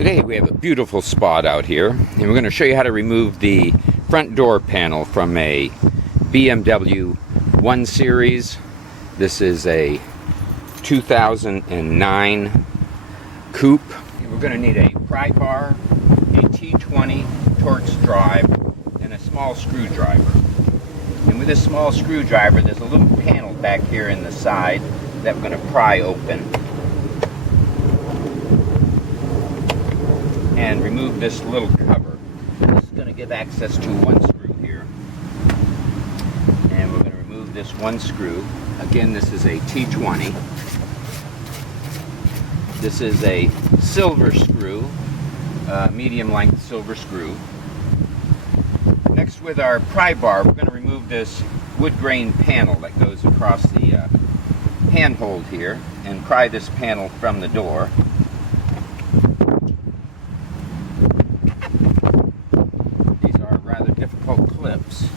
Today we have a beautiful spot out here, and we're going to show you how to remove the front door panel from a BMW 1 Series. This is a 2009 coupe. We're going to need a pry bar, a T20 Torx drive, and a small screwdriver. And with this small screwdriver, there's a little panel back here in the side that we're going to pry open and remove this little cover. This is going to give access to one screw here, and we're going to remove this one screw. Again, this is a T20. This is a silver screw, medium length silver screw. Next, with our pry bar, we're going to remove this wood grain panel that goes across the handhold here and pry this panel from the door. Difficult clips.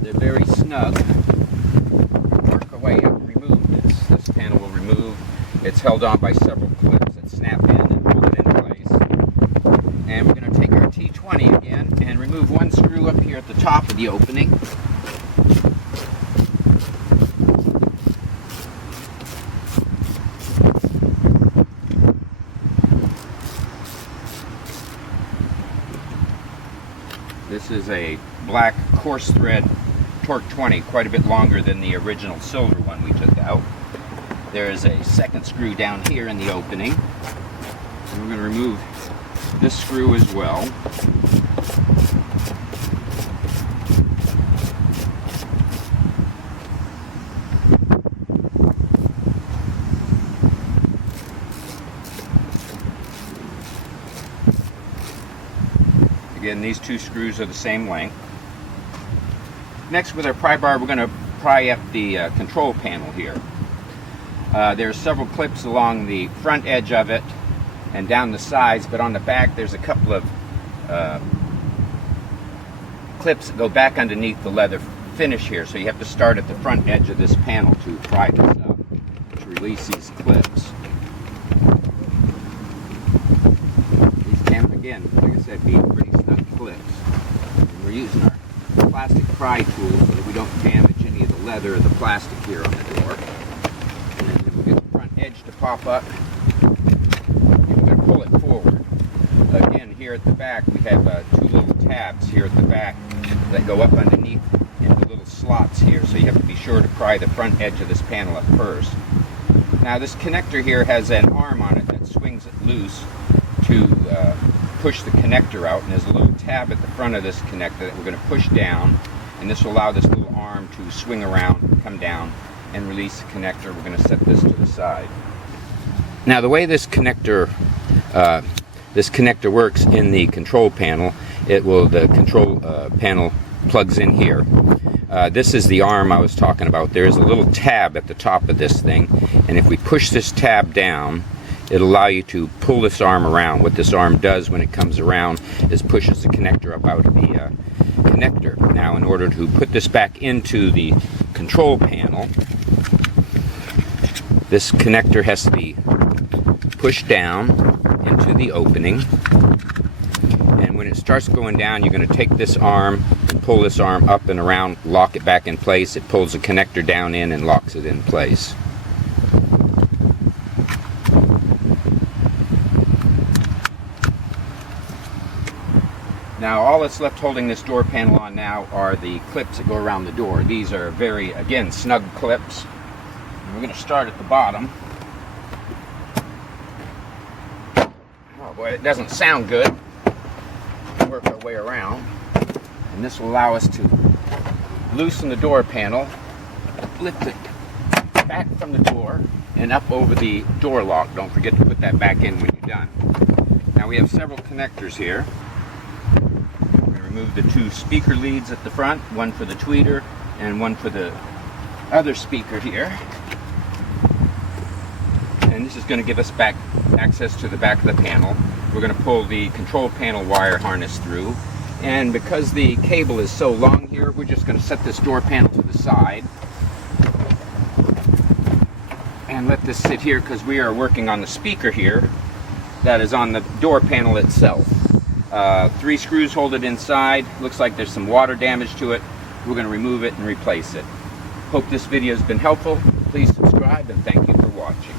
They're very snug. Work away and remove this. This panel will remove. It's held on by several clips that snap in and hold it in place. And we're going to take our T20 again and remove one screw up here at the top of the opening. This is a black coarse thread Torx 20, quite a bit longer than the original silver one we took out. There is a second screw down here in the opening. And we're going to remove this screw as well. Again, these two screws are the same length. Next, with our pry bar, we're going to pry up the control panel here. There are several clips along the front edge of it and down the sides, but on the back there's a couple of clips that go back underneath the leather finish here, so you have to start at the front edge of this panel to pry this up, to release these clips. These can, again, like I said, be pretty snug clips. And we're using our plastic pry tool so that we don't damage any of the leather or the plastic here on the door. And then we'll get the front edge to pop up, and we're going to pull it forward. Again, here at the back we have two little tabs here at the back that go up underneath into little slots here, so you have to be sure to pry the front edge of this panel up first. Now this connector here has an arm on it that swings it loose to push the connector out, and there's a little tab at the front of this connector that we're going to push down, and this will allow this little arm to swing around, come down, and release the connector. We're going to set this to the side. Now the way this connector works in the control panel, the control panel plugs in here. This is the arm I was talking about. There is a little tab at the top of this thing, and if we push this tab down, it'll allow you to pull this arm around. What this arm does when it comes around is pushes the connector up out of the connector. Now, in order to put this back into the control panel, this connector has to be pushed down into the opening. And when it starts going down, you're going to take this arm and pull this arm up and around, lock it back in place. It pulls the connector down in and locks it in place. Now all that's left holding this door panel on now are the clips that go around the door. These are very, again, snug clips. And we're going to start at the bottom. Oh boy, it doesn't sound good. Work our way around. And this will allow us to loosen the door panel, lift it back from the door and up over the door lock. Don't forget to put that back in when you're done. Now we have several connectors here. Remove the two speaker leads at the front, one for the tweeter and one for the other speaker here. And this is going to give us back access to the back of the panel. We're going to pull the control panel wire harness through, and because the cable is so long here, we're just going to set this door panel to the side and let this sit here because we are working on the speaker here that is on the door panel itself. 3 screws hold it inside. Looks like there's some water damage to it. We're going to remove it and replace it. Hope this video has been helpful. Please subscribe and thank you for watching.